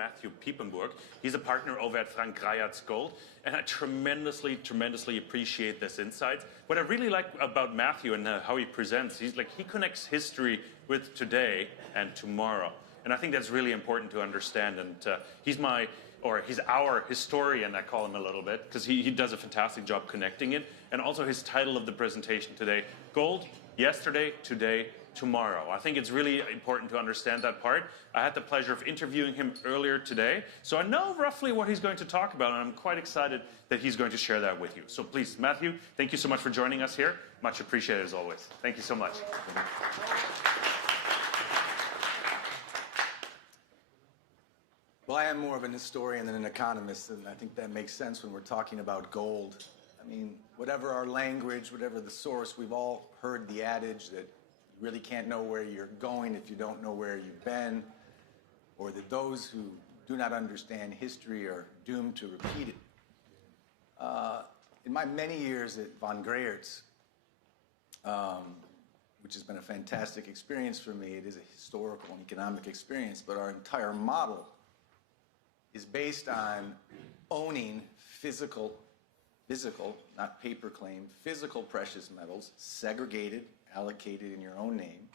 Matthew Piepenburg. He's a partner over at Greyerz Gold, and I tremendously appreciate this insights. What I really like about Matthew and how he presents, he connects history with today and tomorrow. And I think that's really important to understand. And he's our historian, I call him a little bit, because he does a fantastic job connecting it. And also his title of the presentation today, Gold, Yesterday, Today, Tomorrow. I think it's really important to understand that part. I had the pleasure of interviewing him earlier today, so I know roughly what he's going to talk about, and I'm quite excited that he's going to share that with you. So please, Matthew, thank you so much for joining us here. Much appreciated as always. Thank you so much. Well, I am more of an historian than an economist, and I think that makes sense when we're talking about gold. I mean, whatever our language, whatever the source, we've all heard the adage that you really can't know where you're going if you don't know where you've been, or that those who do not understand history are doomed to repeat it. In my many years at von Greyerz, which has been a fantastic experience for me, it is a historical and economic experience, but our entire model is based on owning physical, not paper claim, physical precious metals, segregated, allocated in your own name,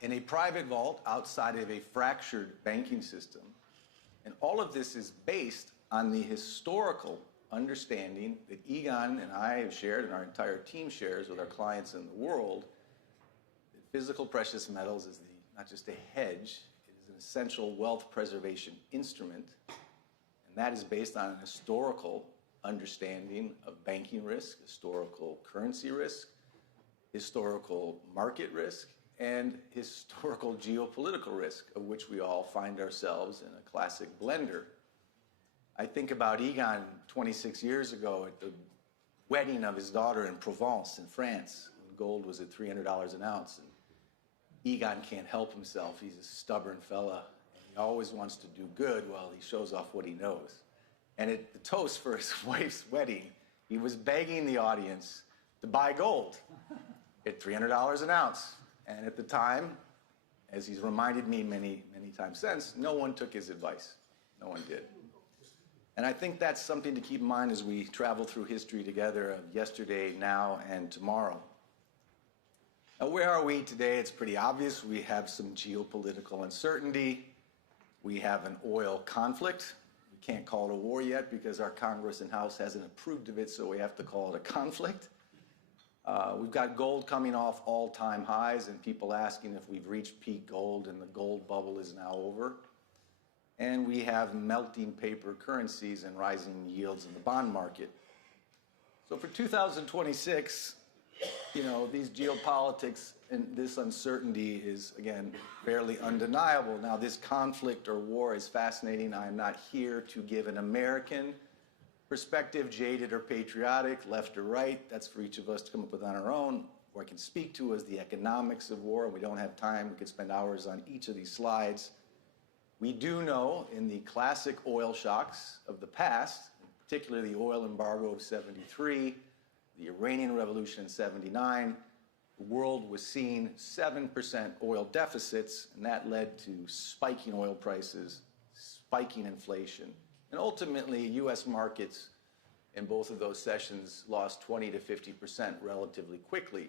in a private vault outside of a fractured banking system. And all of this is based on the historical understanding that Egon and I have shared, and our entire team shares with our clients in the world, that physical precious metals is not just a hedge, it is an essential wealth preservation instrument, and that is based on an historical understanding of banking risk, historical currency risk, historical market risk, and historical geopolitical risk, of which we all find ourselves in a classic blender. I think about Egon 26 years ago at the wedding of his daughter in Provence in France, when gold was at $300 an ounce. And Egon can't help himself. He's a stubborn fella. He always wants to do good while he shows off what he knows. And at the toast for his wife's wedding, he was begging the audience to buy gold at $300 an ounce. And at the time, as he's reminded me many times since, no one took his advice. No one did. And I think that's something to keep in mind as we travel through history together of yesterday, now, and tomorrow. Now, where are we today? It's pretty obvious. We have some geopolitical uncertainty. We have an oil conflict. We can't call it a war yet because our Congress and House hasn't approved of it, so we have to call it a conflict. We've got gold coming off all-time highs and people asking if we've reached peak gold and the gold bubble is now over. And we have melting paper currencies and rising yields in the bond market. So for 2026, these geopolitics and this uncertainty is, again, fairly undeniable. Now, this conflict or war is fascinating. I am not here to give an American perspective, jaded or patriotic, left or right. That's for each of us to come up with on our own. What I can speak to is the economics of war. We don't have time. We could spend hours on each of these slides. We do know in the classic oil shocks of the past, particularly the oil embargo of '73, the Iranian Revolution in '79, the world was seeing 7% oil deficits, and that led to spiking oil prices, spiking inflation, and ultimately U.S. markets in both of those sessions lost 20 to 50% relatively quickly.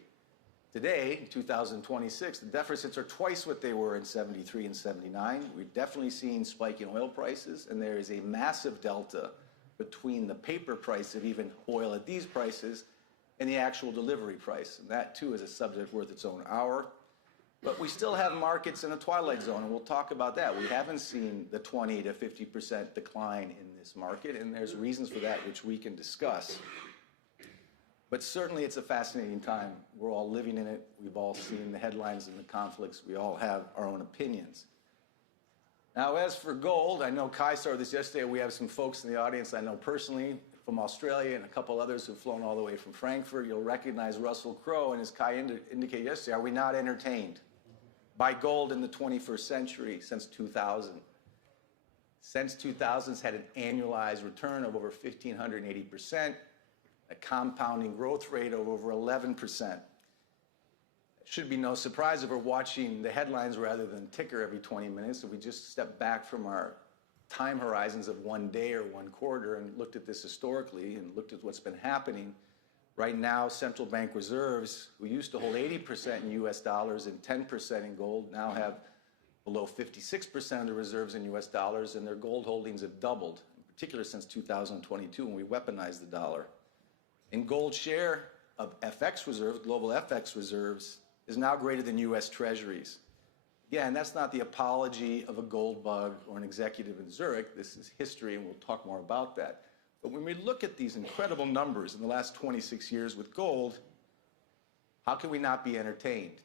Today, in 2026, the deficits are twice what they were in '73 and '79. We're definitely seeing spiking oil prices, and there is a massive delta between the paper price of even oil at these prices and the actual delivery price. And that, too, is a subject worth its own hour. But we still have markets in a twilight zone, and we'll talk about that. We haven't seen the 20 to 50% decline in this market, and there's reasons for that which we can discuss. But certainly it's a fascinating time. We're all living in it. We've all seen the headlines and the conflicts. We all have our own opinions. Now, as for gold, I know Kai started this yesterday. We have some folks in the audience I know personally from Australia and a couple others who've flown all the way from Frankfurt. You'll recognize Russell Crowe, and as Kai indicated yesterday, are we not entertained by gold in the 21st century since 2000? Since 2000, it's had an annualized return of over 1,580%. A compounding growth rate of over 11%. It should be no surprise if we're watching the headlines rather than ticker every 20 minutes. If we just step back from our time horizons of one day or one quarter and looked at this historically and looked at what's been happening, right now central bank reserves, who used to hold 80% in US dollars and 10% in gold, now have below 56% of the reserves in US dollars, and their gold holdings have doubled, in particular since 2022 when we weaponized the dollar. And gold share of FX reserves, global FX reserves, is now greater than US Treasuries. Again, that's not the apology of a gold bug or an executive in Zurich. This is history, and we'll talk more about that. But when we look at these incredible numbers in the last 26 years with gold, how can we not be entertained?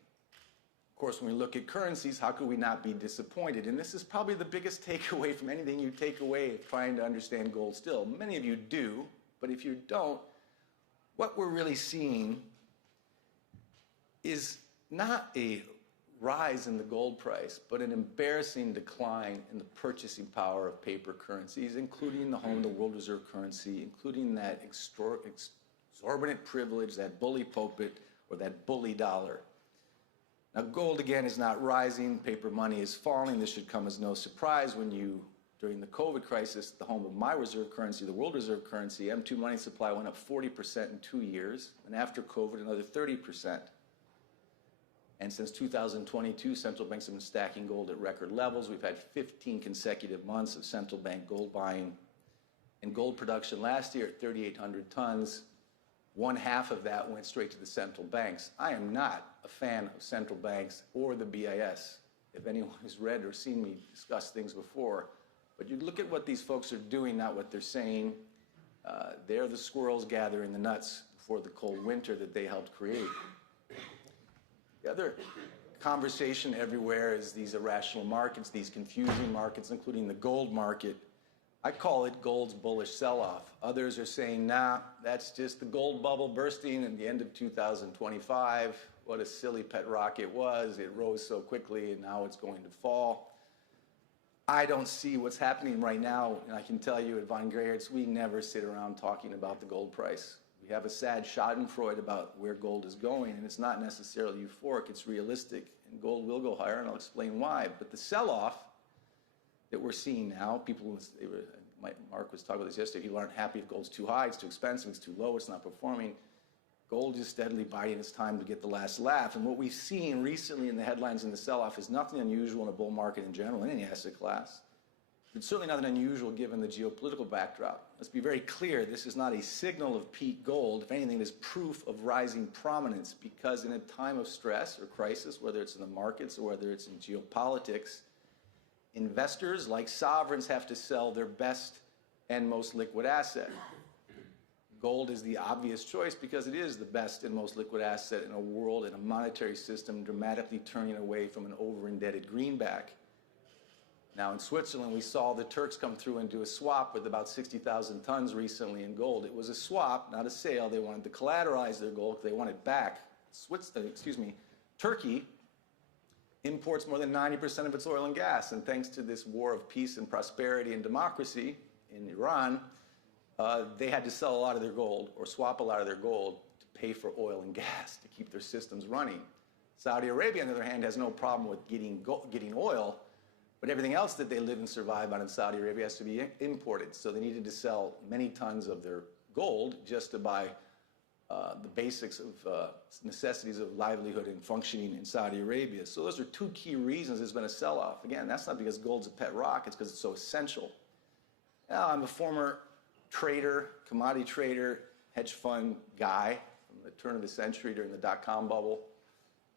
Of course, when we look at currencies, how could we not be disappointed? And this is probably the biggest takeaway from anything you take away trying to understand gold still. Many of you do, but if you don't, what we're really seeing is not a rise in the gold price, but an embarrassing decline in the purchasing power of paper currencies, including the home of the world reserve currency, including that exorbitant privilege, that bully pulpit, or that bully dollar. Now, gold, again, is not rising. Paper money is falling. This should come as no surprise when you, during the COVID crisis, the home of my reserve currency, the world reserve currency, M2 money supply went up 40% in 2 years, and after COVID, another 30%. And since 2022, central banks have been stacking gold at record levels. We've had 15 consecutive months of central bank gold buying. And gold production last year at 3,800 tons, 1/2 of that went straight to the central banks. I am not a fan of central banks or the BIS, if anyone has read or seen me discuss things before. But you look at what these folks are doing, not what they're saying. They're the squirrels gathering the nuts before the cold winter that they helped create. The other conversation everywhere is these irrational markets, these confusing markets, including the gold market. I call it gold's bullish sell-off. Others are saying, nah, that's just the gold bubble bursting at the end of 2025. What a silly pet rock it was. It rose so quickly, and now it's going to fall. I don't see what's happening right now, and I can tell you at Von Greyerz, we never sit around talking about the gold price. We have a sad schadenfreude about where gold is going, and it's not necessarily euphoric, it's realistic, and gold will go higher, and I'll explain why. But the sell-off that we're seeing now, Mark was talking about this yesterday, people aren't happy if gold's too high, it's too expensive, it's too low, it's not performing. Gold is steadily biding its time to get the last laugh, and what we've seen recently in the headlines in the sell-off is nothing unusual in a bull market in general, in any asset class. It's certainly nothing unusual given the geopolitical backdrop. Let's be very clear, this is not a signal of peak gold. If anything, it is proof of rising prominence, because in a time of stress or crisis, whether it's in the markets or whether it's in geopolitics, investors, like sovereigns, have to sell their best and most liquid asset. Gold is the obvious choice because it is the best and most liquid asset in a world and a monetary system dramatically turning away from an over-indebted greenback. Now, in Switzerland, we saw the Turks come through and do a swap with about 60,000 tons recently in gold. It was a swap, not a sale. They wanted to collateralize their gold because they want it back. Turkey imports more than 90% of its oil and gas, and thanks to this war of peace and prosperity and democracy in Iran, they had to sell a lot of their gold or swap a lot of their gold to pay for oil and gas to keep their systems running. Saudi Arabia, on the other hand, has no problem with getting oil, but everything else that they live and survive on in Saudi Arabia has to be imported. So they needed to sell many tons of their gold just to buy the basics of necessities of livelihood and functioning in Saudi Arabia. So those are two key reasons there's been a sell-off. Again, that's not because gold's a pet rock, it's because it's so essential. Now, I'm a former trader, commodity trader, hedge fund guy from the turn of the century during the dot-com bubble.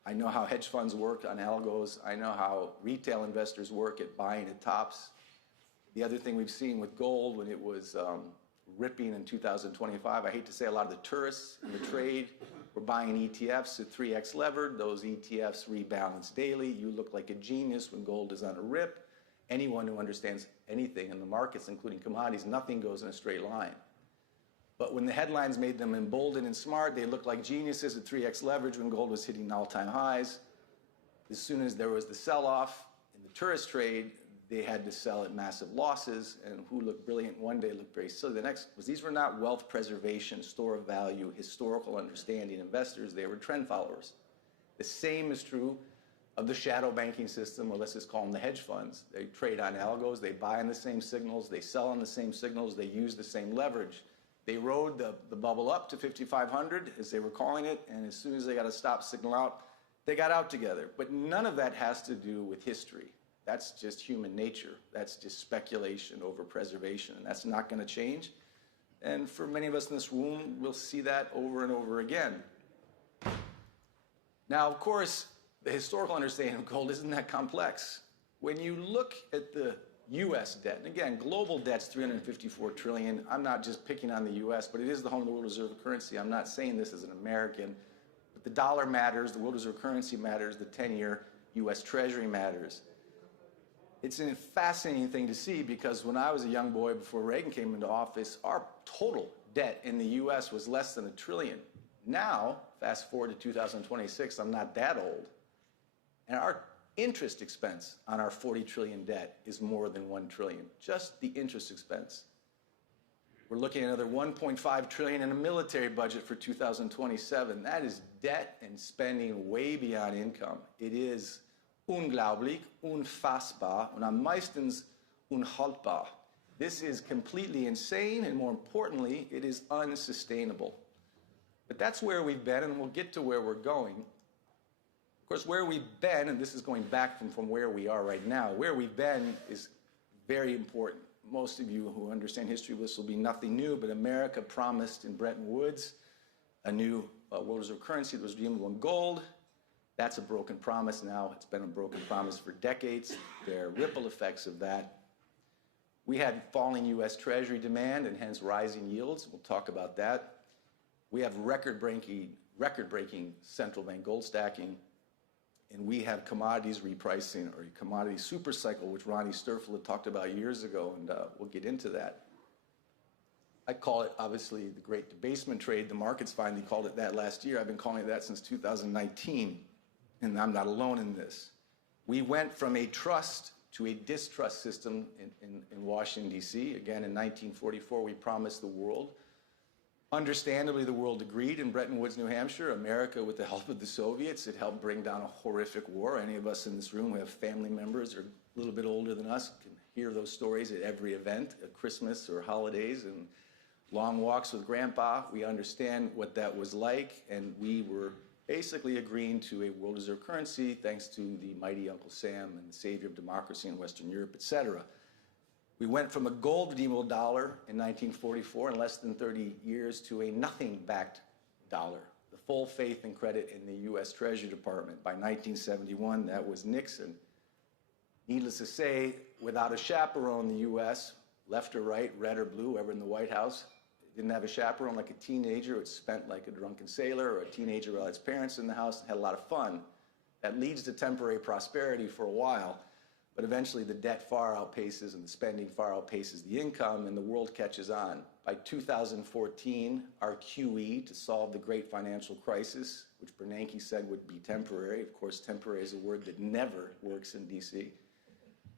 I know how hedge funds work on algos. I know how retail investors work at buying at tops. The other thing we've seen with gold when it was ripping in 2025, I hate to say a lot of the tourists in the trade were buying ETFs at 3x levered. Those ETFs rebalance daily. You look like a genius when gold is on a rip. Anyone who understands anything in the markets, including commodities, nothing goes in a straight line. But when the headlines made them emboldened and smart, they looked like geniuses at 3x leverage when gold was hitting all-time highs. As soon as there was the sell-off in the tourist trade, they had to sell at massive losses, and who looked brilliant one day looked very silly the next. Because these were not wealth preservation, store of value, historical understanding investors. They were trend followers. The same is true of the shadow banking system, or let's just call them the hedge funds. They trade on algos, they buy on the same signals, they sell on the same signals, they use the same leverage. They rode the bubble up to 5,500, as they were calling it, and as soon as they got a stop signal out, they got out together. But none of that has to do with history. That's just human nature. That's just speculation over preservation, and that's not going to change. And for many of us in this room, we'll see that over and over again. Now, of course, the historical understanding of gold isn't that complex. When you look at the U.S. debt, and again, global debt's $354 trillion. I'm not just picking on the U.S., but it is the home of the world reserve currency. I'm not saying this as an American, but the dollar matters, the world reserve currency matters, the 10-year U.S. Treasury matters. It's a fascinating thing to see because when I was a young boy before Reagan came into office, our total debt in the U.S. was less than $1 trillion. Now, fast forward to 2026, I'm not that old, and our interest expense on our $40 trillion debt is more than $1 trillion, just the interest expense. We're looking at another $1.5 trillion in a military budget for 2027. That is debt and spending way beyond income. It is unglaublich, unfassbar, und am meistens unhaltbar. This is completely insane, and more importantly, it is unsustainable. But that's where we've been, and we'll get to where we're going. Of course, where we've been, and this is going back from where we are right now, where we've been is very important. Most of you who understand history, this will be nothing new, but America promised in Bretton Woods a new world reserve currency that was redeemable in gold. That's a broken promise now. It's been a broken promise for decades. There are ripple effects of that. We had falling U.S. Treasury demand and hence rising yields. We'll talk about that. We have record-breaking central bank gold stacking. And we have commodities repricing, or a commodity super cycle, which Ronnie Sturfel talked about years ago, and we'll get into that. I call it, obviously, the great debasement trade. The markets finally called it that last year. I've been calling it that since 2019, and I'm not alone in this. We went from a trust to a distrust system in Washington, D.C. Again, in 1944, we promised the world. Understandably, the world agreed in Bretton Woods, New Hampshire. America, with the help of the Soviets, it helped bring down a horrific war. Any of us in this room who have family members or a little bit older than us can hear those stories at every event, at Christmas or holidays, and long walks with Grandpa. We understand what that was like, and we were basically agreeing to a world reserve currency thanks to the mighty Uncle Sam and the savior of democracy in Western Europe, etc. We went from a gold redeemable dollar in 1944 in less than 30 years to a nothing-backed dollar. The full faith and credit in the U.S. Treasury Department. By 1971, that was Nixon. Needless to say, without a chaperone, the U.S., left or right, red or blue, whoever in the White House, didn't have a chaperone like a teenager. It spent like a drunken sailor, or a teenager without its parents in the house and had a lot of fun. That leads to temporary prosperity for a while. But eventually the debt far outpaces and the spending far outpaces the income, and the world catches on. By 2014, our QE to solve the great financial crisis, which Bernanke said would be temporary. Of course, temporary is a word that never works in DC.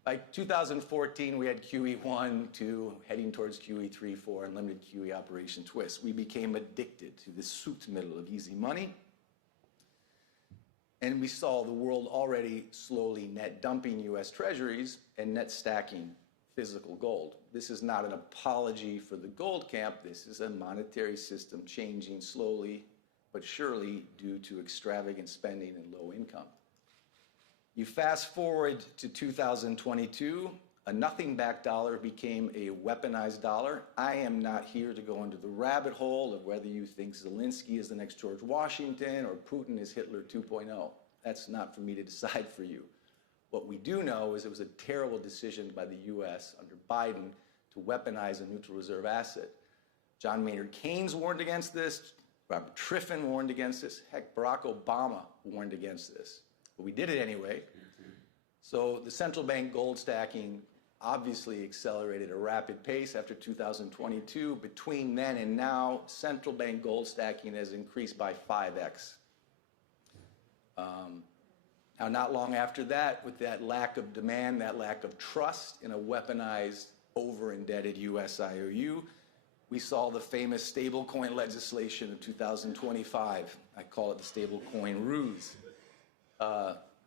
By 2014, we had QE 1, 2, heading towards QE 3, 4, and limited QE Operation Twist. We became addicted to the Suchtmittel of easy money. And we saw the world already slowly net dumping U.S. treasuries and net stacking physical gold. This is not an apology for the gold camp. This is a monetary system changing slowly but surely due to extravagant spending and low income. You fast forward to 2022, a nothing-backed dollar became a weaponized dollar. I am not here to go into the rabbit hole of whether you think Zelensky is the next George Washington or Putin is Hitler 2.0. That's not for me to decide for you. What we do know is it was a terrible decision by the U.S. under Biden to weaponize a neutral reserve asset. John Maynard Keynes warned against this. Robert Triffin warned against this. Heck, Barack Obama warned against this. But we did it anyway. So the central bank gold stacking obviously accelerated at a rapid pace after 2022. Between then and now, central bank gold stacking has increased by 5x. Now, not long after that, with that lack of demand, that lack of trust in a weaponized, over-indebted U.S. IOU, we saw the famous stablecoin legislation of 2025. I call it the stablecoin ruse.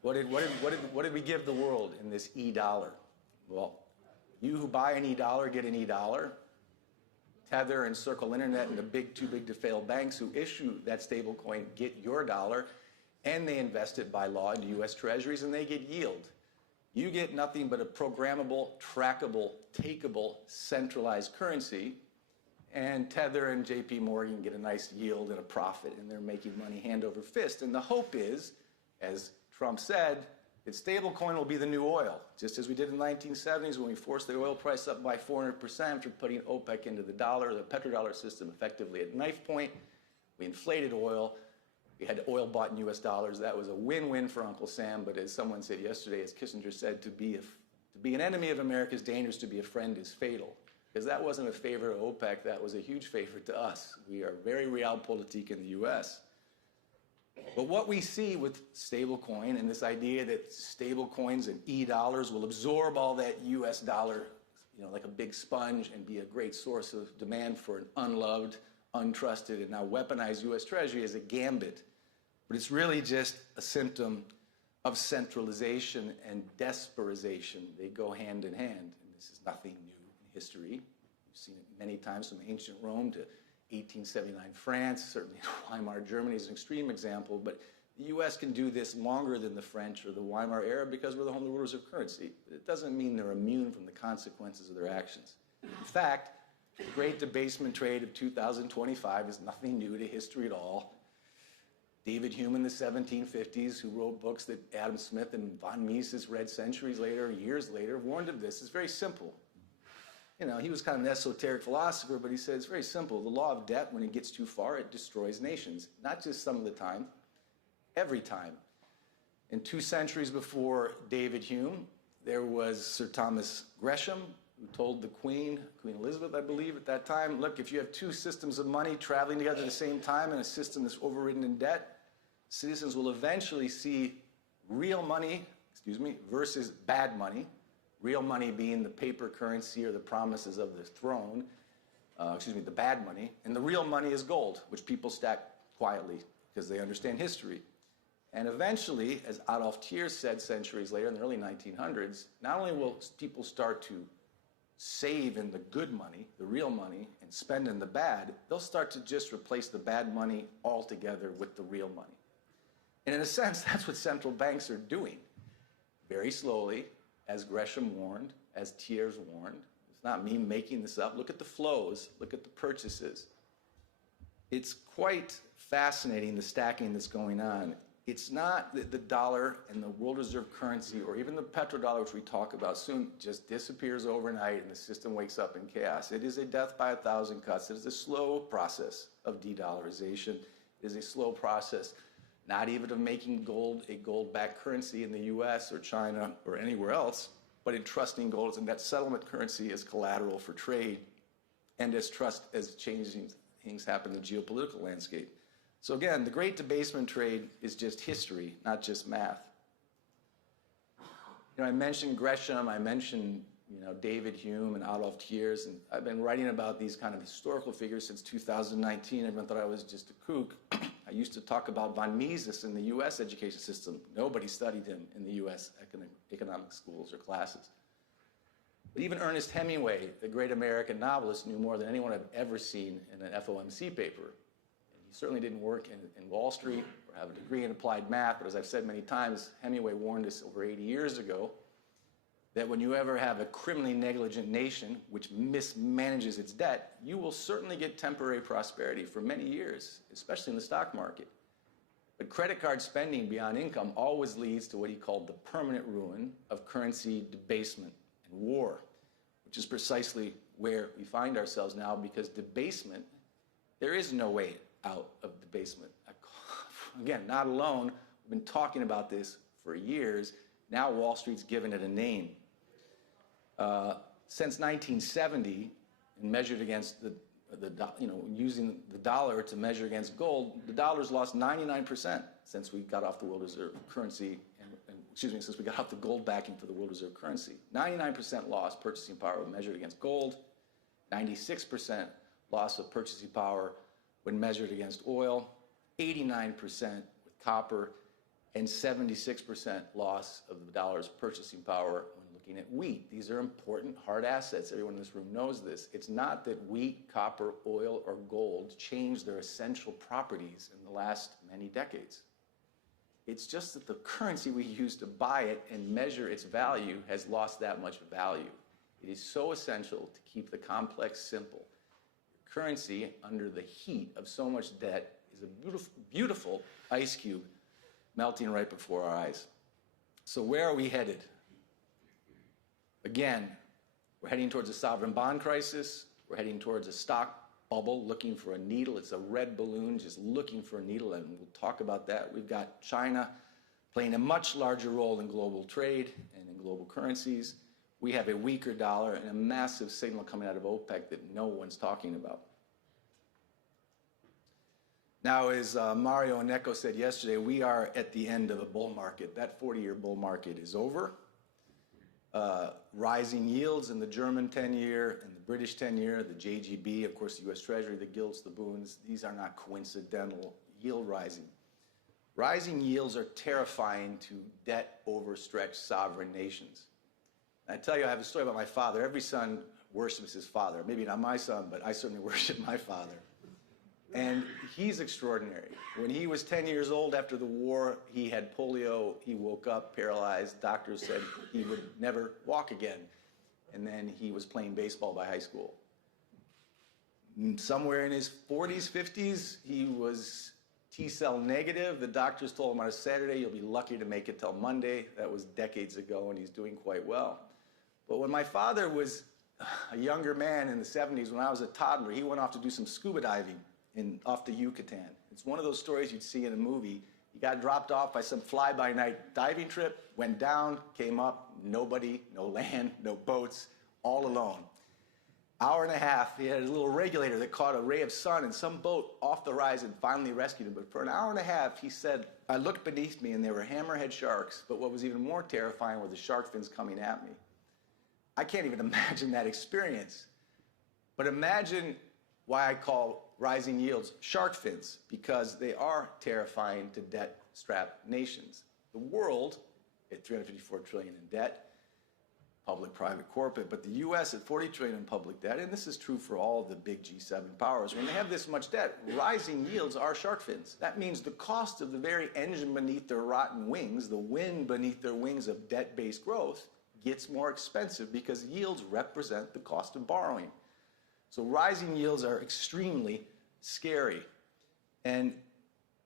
What did we give the world in this e-dollar? Well, you who buy an e-dollar get an e-dollar. Tether and Circle Internet and the too big to fail banks who issue that stable coin get your dollar, and they invest it by law into U.S. Treasuries, and they get yield. You get nothing but a programmable, trackable, takeable, centralized currency, and Tether and J.P. Morgan get a nice yield and a profit, and they're making money hand over fist. And the hope is, as Trump said, that stablecoin will be the new oil, just as we did in the 1970s when we forced the oil price up by 400% for putting OPEC into the dollar, the petrodollar system effectively at knife point. We inflated oil. We had oil bought in U.S. dollars. That was a win-win for Uncle Sam, but as someone said yesterday, as Kissinger said, to be an enemy of America is dangerous, to be a friend is fatal. Because that wasn't a favor to OPEC, that was a huge favor to us. We are very realpolitik in the U.S. But what we see with stablecoin and this idea that stablecoins and e-dollars will absorb all that U.S. dollar, like a big sponge, and be a great source of demand for an unloved, untrusted, and now weaponized U.S. Treasury is a gambit. But it's really just a symptom of centralization and desperization. They go hand in hand, and this is nothing new in history. We've seen it many times from ancient Rome to 1879 France, certainly Weimar Germany is an extreme example, but the U.S. can do this longer than the French or the Weimar era because we're the home of the world reserve currency. It doesn't mean they're immune from the consequences of their actions. In fact, the great debasement trade of 2025 is nothing new to history at all. David Hume in the 1750s, who wrote books that Adam Smith and von Mises read centuries later, years later, warned of this. It's very simple. He was kind of an esoteric philosopher, but he said it's very simple. The law of debt, when it gets too far, it destroys nations. Not just some of the time, every time. And 2 centuries before David Hume, there was Sir Thomas Gresham, who told the Queen Elizabeth, I believe, at that time, look, if you have 2 systems of money traveling together at the same time in a system that's overridden in debt, citizens will eventually see real money, versus bad money. Real money being the paper currency or the promises of the throne, the bad money. And the real money is gold, which people stack quietly because they understand history. And eventually, as Adolf Thiers said centuries later in the early 1900s, not only will people start to save in the good money, the real money, and spend in the bad, they'll start to just replace the bad money altogether with the real money. And in a sense, that's what central banks are doing. Very slowly, as Gresham warned, as Thiers warned. It's not me making this up. Look at the flows. Look at the purchases. It's quite fascinating, the stacking that's going on. It's not that the dollar and the world reserve currency, or even the petrodollar, which we talk about soon, just disappears overnight and the system wakes up in chaos. It is a death by 1,000 cuts. It is a slow process of de-dollarization. It is a slow process, not even of making gold a gold-backed currency in the US or China or anywhere else, but in trusting gold as a net settlement currency as collateral for trade and as trust as changing things happen in the geopolitical landscape. So again, the great debasement trade is just history, not just math. I mentioned Gresham, I mentioned David Hume and Adolf Thiers, and I've been writing about these kind of historical figures since 2019. Everyone thought I was just a kook. I used to talk about von Mises in the U.S. education system. Nobody studied him in the U.S. economic schools or classes. But even Ernest Hemingway, the great American novelist, knew more than anyone I've ever seen in an FOMC paper. He certainly didn't work in Wall Street or have a degree in applied math, but as I've said many times, Hemingway warned us over 80 years ago that when you ever have a criminally negligent nation which mismanages its debt, you will certainly get temporary prosperity for many years, especially in the stock market. But credit card spending beyond income always leads to what he called the permanent ruin of currency debasement and war, which is precisely where we find ourselves now, because debasement, there is no way out of debasement. Again, not alone. We've been talking about this for years. Now Wall Street's given it a name. Since 1970, and measured against using the dollar to measure against gold, the dollar's lost 99% since we got off the world reserve currency, since we got off the gold backing for the world reserve currency. 99% loss purchasing power when measured against gold, 96% loss of purchasing power when measured against oil, 89% with copper, and 76% loss of the dollar's purchasing power when looking at wheat. These are important hard assets. Everyone in this room knows this. It's not that wheat, copper, oil, or gold changed their essential properties in the last many decades. It's just that the currency we use to buy it and measure its value has lost that much value. It is so essential to keep the complex simple. Currency, under the heat of so much debt, is a beautiful, beautiful ice cube melting right before our eyes. So where are we headed? Again, we're heading towards a sovereign bond crisis. We're heading towards a stock bubble looking for a needle. It's a red balloon just looking for a needle, and we'll talk about that. We've got China playing a much larger role in global trade and in global currencies. We have a weaker dollar and a massive signal coming out of OPEC that no one's talking about. Now, as Mario and Neko said yesterday, we are at the end of a bull market. That 40-year bull market is over. Rising yields in the German 10-year and the British 10-year, the JGB, of course, the US Treasury, the gilts, the bunds, these are not coincidental yield rising. Rising yields are terrifying to debt overstretched sovereign nations. I tell you, I have a story about my father. Every son worships his father. Maybe not my son, but I certainly worship my father. And he's extraordinary. When he was 10 years old after the war, he had polio. He woke up paralyzed. Doctors said he would never walk again. And then he was playing baseball by high school. Somewhere in his 40s, 50s, he was T-cell negative. The doctors told him on a Saturday, you'll be lucky to make it till Monday. That was decades ago, and he's doing quite well. But when my father was a younger man in the 70s, when I was a toddler, he went off to do some scuba diving off the Yucatan. It's one of those stories you'd see in a movie. He got dropped off by some fly-by-night diving trip, went down, came up, nobody, no land, no boats, all alone. Hour and a half, he had a little regulator that caught a ray of sun and some boat off the horizon finally rescued him. But for an hour and a half, he said, I looked beneath me and there were hammerhead sharks, but what was even more terrifying were the shark fins coming at me. I can't even imagine that experience. But imagine why I call rising yields shark fins, because they are terrifying to debt-strapped nations. The world, at $354 trillion in debt, public, private, corporate, but the U.S. at $40 trillion in public debt, and this is true for all of the big G7 powers. When they have this much debt, rising yields are shark fins. That means the cost of the very engine beneath their rotten wings, the wind beneath their wings of debt-based growth, gets more expensive because yields represent the cost of borrowing. So rising yields are extremely scary. And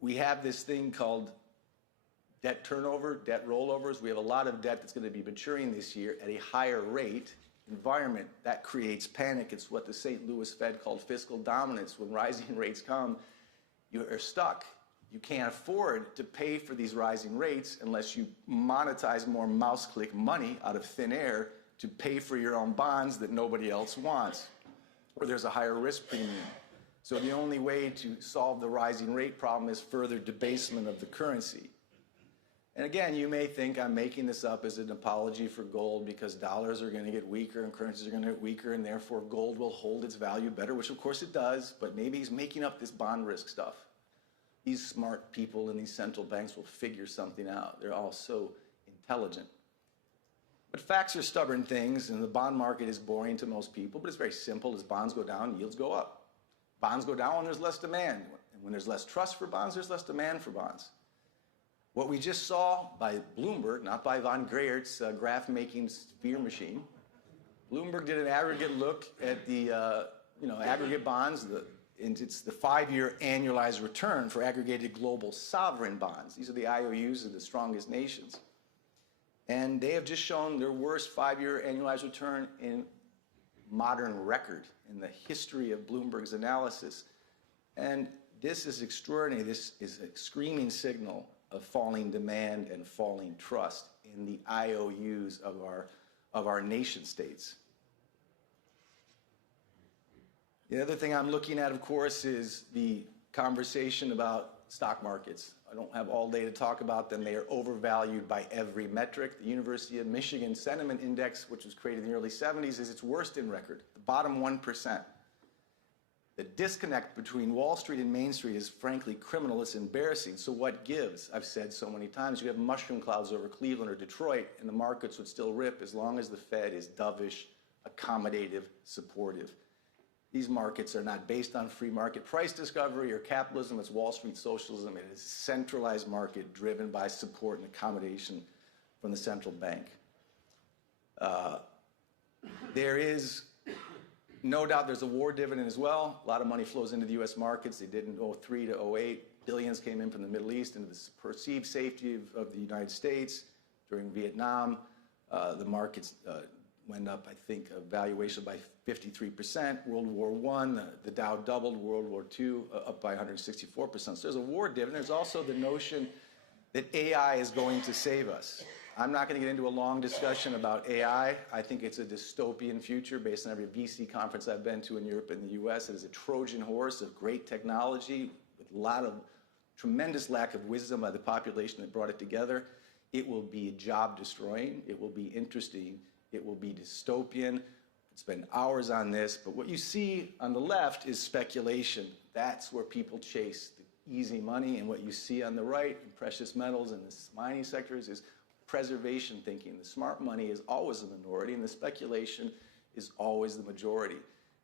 we have this thing called debt turnover, debt rollovers. We have a lot of debt that's going to be maturing this year at a higher rate. Environment, that creates panic. It's what the St. Louis Fed called fiscal dominance. When rising rates come, you are stuck. You can't afford to pay for these rising rates unless you monetize more mouse-click money out of thin air to pay for your own bonds that nobody else wants, or there's a higher risk premium. So the only way to solve the rising rate problem is further debasement of the currency. And again, you may think I'm making this up as an apology for gold because dollars are going to get weaker and currencies are going to get weaker and therefore gold will hold its value better, which of course it does, but maybe he's making up this bond risk stuff. These smart people in these central banks will figure something out. They're all so intelligent. But facts are stubborn things, and the bond market is boring to most people, but it's very simple. As bonds go down, yields go up. Bonds go down when there's less demand. And when there's less trust for bonds, there's less demand for bonds. What we just saw by Bloomberg, not by von Greyerz, graph-making sphere machine, Bloomberg did an aggregate look at the aggregate bonds, and it's the 5-year annualized return for aggregated global sovereign bonds. These are the IOUs of the strongest nations. And they have just shown their worst 5-year annualized return in modern record in the history of Bloomberg's analysis. And this is extraordinary. This is a screaming signal of falling demand and falling trust in the IOUs of our nation states. The other thing I'm looking at, of course, is the conversation about stock markets. I don't have all day to talk about them. They are overvalued by every metric. The University of Michigan Sentiment Index, which was created in the early 70s, is its worst in record, the bottom 1%. The disconnect between Wall Street and Main Street is frankly criminal. It's embarrassing. So what gives? I've said so many times, you have mushroom clouds over Cleveland or Detroit, and the markets would still rip as long as the Fed is dovish, accommodative, supportive. These markets are not based on free market price discovery or capitalism. It's Wall Street socialism. It is a centralized market driven by support and accommodation from the central bank. There is no doubt there's a war dividend as well. A lot of money flows into the U.S. markets. They did in 2003 to 2008. Billions came in from the Middle East into the perceived safety of the United States. During Vietnam, the markets went up, I think, a valuation by 53%. World War I, the Dow doubled. World War II, up by 164%. So there's a war dividend. There's also the notion that AI is going to save us. I'm not going to get into a long discussion about AI. I think it's a dystopian future based on every VC conference I've been to in Europe and the US. It is a Trojan horse of great technology with a lot of tremendous lack of wisdom by the population that brought it together. It will be job destroying. It will be interesting. It will be dystopian. I'd spend hours on this, but what you see on the left is speculation. That's where people chase the easy money, and what you see on the right in precious metals and the mining sectors is preservation thinking. The smart money is always a minority, and the speculation is always the majority.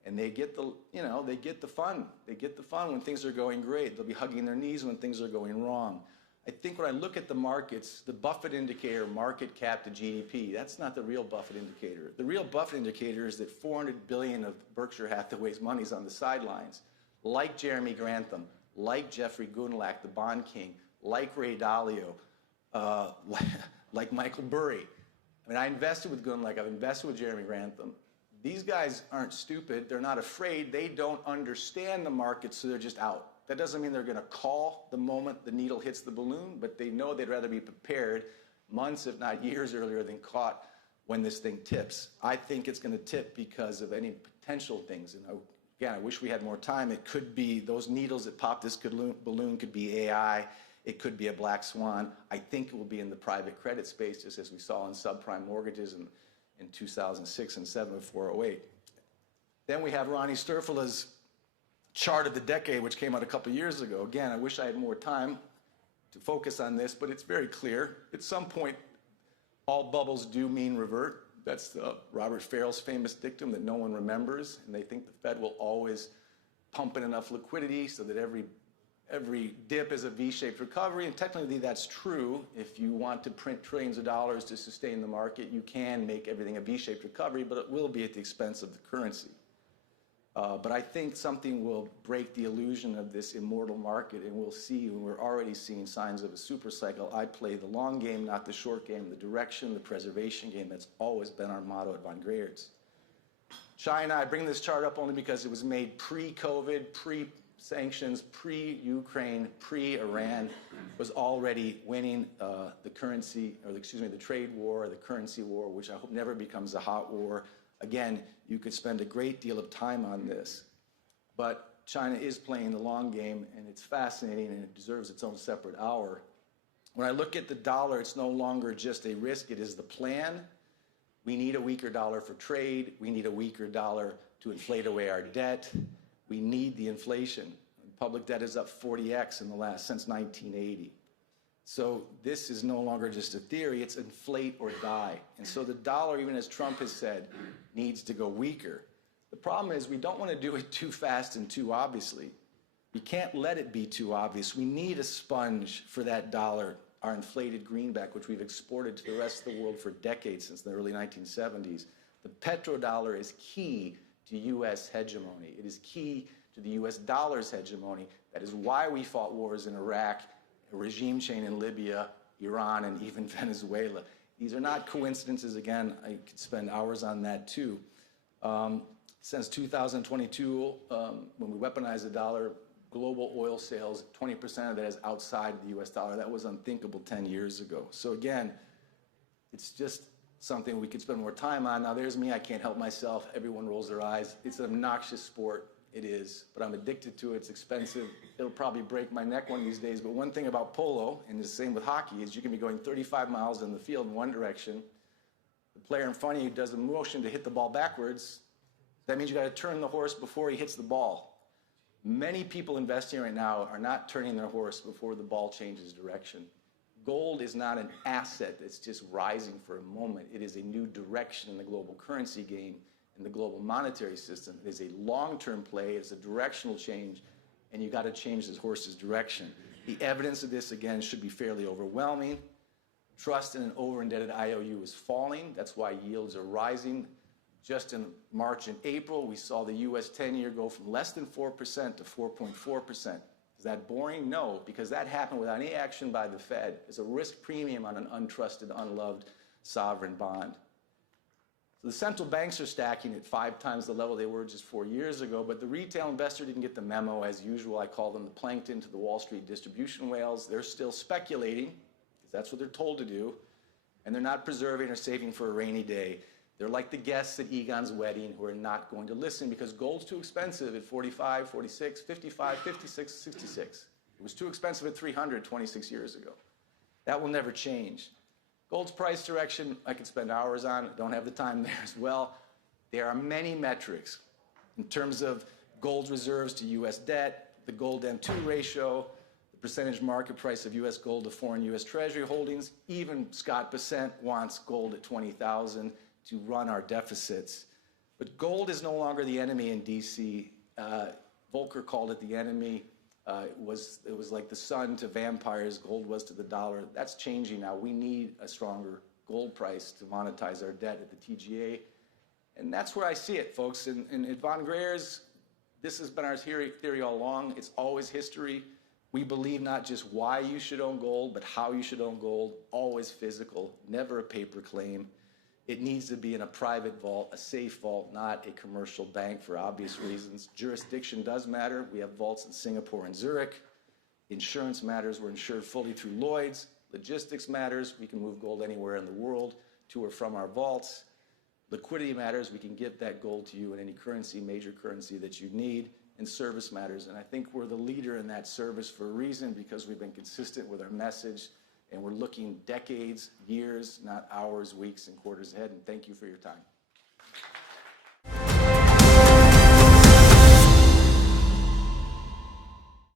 And they get the, they get the fun. They get the fun when things are going great. They'll be hugging their knees when things are going wrong. I think when I look at the markets, the Buffett indicator, market cap to GDP, that's not the real Buffett indicator. The real Buffett indicator is that $400 billion of Berkshire Hathaway's money is on the sidelines. Like Jeremy Grantham, like Jeffrey Gundlach, the bond king, like Ray Dalio, like Michael Burry. I mean, I invested with Gundlach, I've invested with Jeremy Grantham. These guys aren't stupid, they're not afraid, they don't understand the market, so they're just out. That doesn't mean they're going to call the moment the needle hits the balloon, but they know they'd rather be prepared months, if not years earlier than caught when this thing tips. I think it's going to tip because of any potential things. And again, I wish we had more time. It could be those needles that pop this balloon could be AI. It could be a black swan. I think it will be in the private credit space, just as we saw in subprime mortgages in 2006 and 7 before 08. Then we have Ronnie Sturfula's chart of the decade, which came out a couple years ago. Again, I wish I had more time to focus on this, but it's very clear. At some point, all bubbles do mean revert. That's Robert Farrell's famous dictum that no one remembers, and they think the Fed will always pump in enough liquidity so that every dip is a V-shaped recovery, and technically that's true. If you want to print trillions of dollars to sustain the market, you can make everything a V-shaped recovery, but it will be at the expense of the currency. But I think something will break the illusion of this immortal market, and we'll see, and we're already seeing signs of a super cycle. I play the long game, not the short game, the direction, the preservation game. That's always been our motto at Von Greyerz. China, I bring this chart up only because it was made pre-COVID, pre-sanctions, pre-Ukraine, pre-Iran, was already winning the currency, or excuse me, the trade war, or the currency war, which I hope never becomes a hot war. Again, you could spend a great deal of time on this, but China is playing the long game, and it's fascinating, and it deserves its own separate hour. When I look at the dollar, it's no longer just a risk, it is the plan. We need a weaker dollar for trade. We need a weaker dollar to inflate away our debt. We need the inflation. Public debt is up 40x since 1980. So this is no longer just a theory, it's inflate or die. And so the dollar, even as Trump has said, needs to go weaker. The problem is we don't want to do it too fast and too obviously. We can't let it be too obvious. We need a sponge for that dollar, our inflated greenback, which we've exported to the rest of the world for decades, since the early 1970s. The petrodollar is key to U.S. hegemony. It is key to the U.S. dollar's hegemony. That is why we fought wars in Iraq, a regime change in Libya, Iran, and even Venezuela. These are not coincidences. Again, I could spend hours on that too. Since 2022, when we weaponized the dollar, global oil sales, 20% of that is outside the US dollar. That was unthinkable 10 years ago. So again, it's just something we could spend more time on. Now there's me, I can't help myself. Everyone rolls their eyes. It's an obnoxious sport. It is, but I'm addicted to it. It's expensive. It'll probably break my neck one of these days. But one thing about polo, and the same with hockey, is you can be going 35 miles in the field in one direction. The player in front of you does a motion to hit the ball backwards. That means you got to turn the horse before he hits the ball. Many people investing right now are not turning their horse before the ball changes direction. Gold is not an asset that's just rising for a moment. It is a new direction in the global currency game, in the global monetary system. It is a long-term play. It's a directional change, and you got to change this horse's direction. The evidence of this, again, should be fairly overwhelming. Trust in an over-indebted IOU is falling. That's why yields are rising. Just in March and April, we saw the US 10-year go from less than 4% to 4.4%. Is that boring? No, because that happened without any action by the Fed. There's a risk premium on an untrusted, unloved sovereign bond. So the central banks are stacking at 5 times the level they were just 4 years ago, but the retail investor didn't get the memo. As usual, I call them the plankton to the Wall Street distribution whales. They're still speculating, because that's what they're told to do, and they're not preserving or saving for a rainy day. They're like the guests at Egon's wedding who are not going to listen because gold's too expensive at 45, 46, 55, 56, 66. It was too expensive at 300 26 years ago. That will never change. Gold's price direction, I could spend hours on. I don't have the time there as well. There are many metrics in terms of gold reserves to U.S. debt, the gold M2 ratio, the percentage market price of U.S. gold to foreign U.S. Treasury holdings. Even Scott Bessent wants gold at 20,000 to run our deficits. But gold is no longer the enemy in D.C. Volcker called it the enemy. It was like the sun to vampires, gold was to the dollar. That's changing now. We need a stronger gold price to monetize our debt at the TGA. And that's where I see it, folks. And at Von Greyerz, this has been our theory all along. It's always history. We believe not just why you should own gold, but how you should own gold. Always physical, never a paper claim. It needs to be in a private vault, a safe vault, not a commercial bank for obvious reasons. Jurisdiction does matter. We have vaults in Singapore and Zurich. Insurance matters. We're insured fully through Lloyd's. Logistics matters. We can move gold anywhere in the world to or from our vaults. Liquidity matters. We can give that gold to you in any currency, major currency that you need. And service matters. And I think we're the leader in that service for a reason, because we've been consistent with our message. And we're looking decades, years, not hours, weeks, and quarters ahead. And thank you for your time.